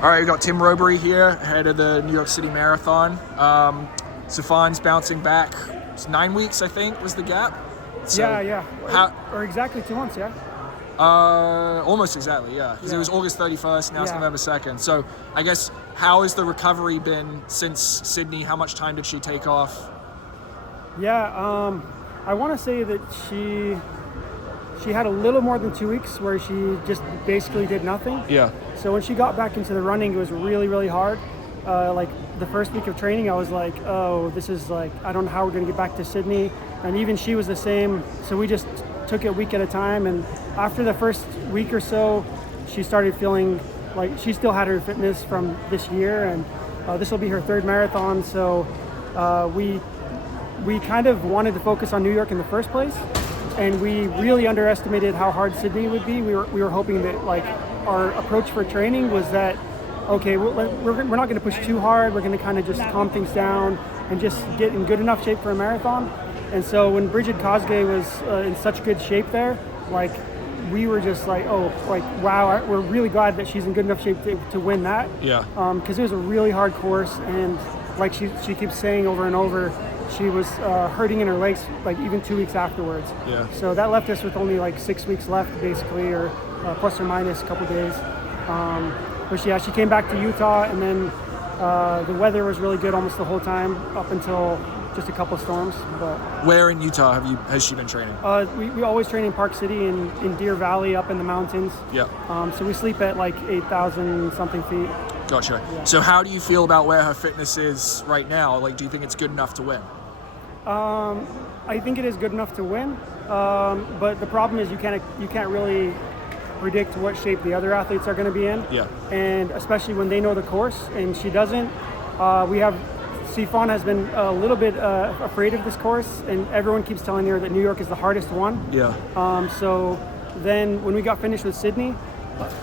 All right, we've got Tim Rowberry here, head of the New York City Marathon. Sifan's bouncing back. It's 9 weeks, I think, was the gap. So yeah. Or exactly 2 months, yeah. Almost exactly, yeah. Because it was August 31st, now it's November 2nd. So I guess, how has the recovery been since Sydney? How much time did she take off? Yeah, I want to say that she had a little more than 2 weeks where she just basically did nothing. Yeah. So when she got back into the running, it was really, really hard. Like the first week of training, I was like, oh, this is like, I don't know how we're going to get back to Sydney. And even she was the same. So we just took it a week at a time. And after the first week or so, she started feeling like she still had her fitness from this year. And this will be her third marathon. So we kind of wanted to focus on New York in the first place. And we really underestimated how hard Sydney would be. We were hoping that like our approach for training was that, okay, we're not going to push too hard. We're going to kind of just calm things down and just get in good enough shape for a marathon. And so when Bridget Kosgei was in such good shape there, like we were just like, oh, like wow, we're really glad that she's in good enough shape to win that. Yeah. Because it was a really hard course, and like she keeps saying over and over, she was hurting in her legs like even 2 weeks afterwards. Yeah. So that left us with only like 6 weeks left basically, or plus or minus a couple days. But yeah, she came back to Utah, and then the weather was really good almost the whole time up until just a couple of storms. But where in Utah has she been training? We always train in Park City in Deer Valley up in the mountains. Yeah. So we sleep at like 8,000 something feet. Gotcha. Yeah. So how do you feel about where her fitness is right now? Like, do you think it's good enough to win? I think it is good enough to win, but the problem is you can't really predict what shape the other athletes are going to be in. Yeah. And especially when they know the course and she doesn't. Sifan has been a little bit afraid of this course, and everyone keeps telling her that New York is the hardest one. Yeah. So then when we got finished with Sydney,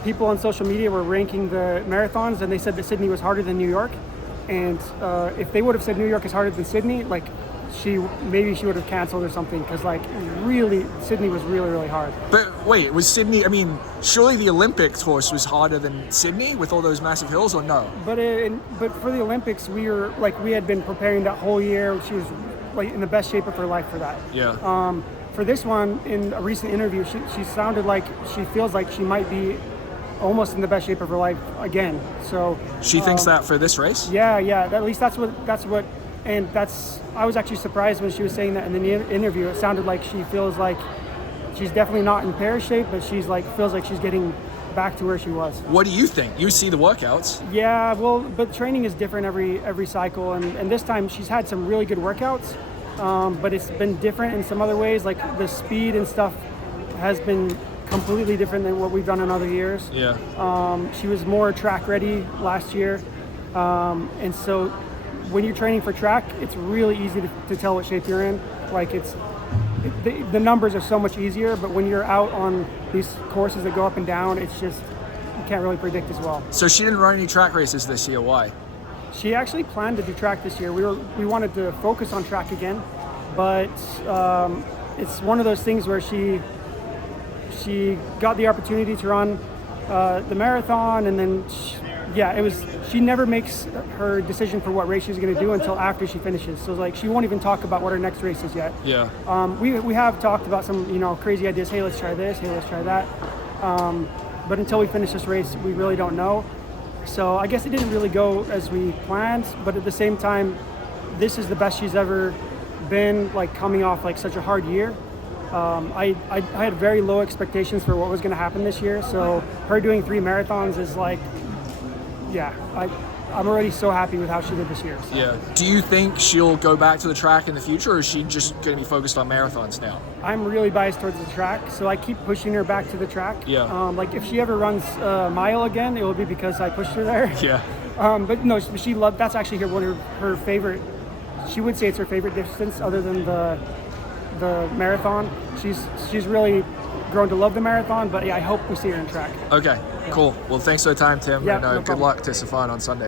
people on social media were ranking the marathons, and they said that Sydney was harder than New York. And if they would have said New York is harder than Sydney, like she would have canceled or something, because like really Sydney was really, really hard. But wait, was Sydney, I mean, surely the Olympic course was harder than Sydney with all those massive hills, or no? But for the Olympics, we had been preparing that whole year. She was like in the best shape of her life for that. Yeah. For this one, in a recent interview, she sounded like she feels like she might be almost in the best shape of her life again. So she thinks that for this race? Yeah. At least that's what, and I was actually surprised when she was saying that in the interview. It sounded like she feels like she's definitely not in pear shape, but feels like she's getting back to where she was. What do you think? You see the workouts. Yeah, well, but training is different every cycle, and this time she's had some really good workouts, but it's been different in some other ways. Like the speed and stuff has been completely different than what we've done in other years. Yeah. She was more track ready last year, and so when you're training for track, it's really easy to tell what shape you're in. Like the numbers are so much easier, but when you're out on these courses that go up and down, it's just, you can't really predict as well. So she didn't run any track races this year. Why? She actually planned to do track this year. We wanted to focus on track again, but it's one of those things where she got the opportunity to run the marathon, and then she never makes her decision for what race she's going to do until after she finishes. So like she won't even talk about what her next race is yet. Yeah. We have talked about some crazy ideas. Hey, let's try this. Hey, let's try that. But until we finish this race, we really don't know. So I guess it didn't really go as we planned. But at the same time, this is the best she's ever been. Like coming off like such a hard year. I had very low expectations for what was going to happen this year. So her doing 3 marathons is like, yeah, I'm already so happy with how she did this year. So. Yeah. Do you think she'll go back to the track in the future, or is she just going to be focused on marathons now? I'm really biased towards the track, so I keep pushing her back to the track. Yeah. Like if she ever runs a mile again, it will be because I pushed her there. Yeah. But no, she loved. That's actually her favorite. She would say it's her favorite distance other than the marathon. She's really grown to love the marathon, but yeah, I hope we see her in track. Okay, cool. Well, thanks for the time, Tim, Yeah, and no good problem. luck to Sifan on Sunday.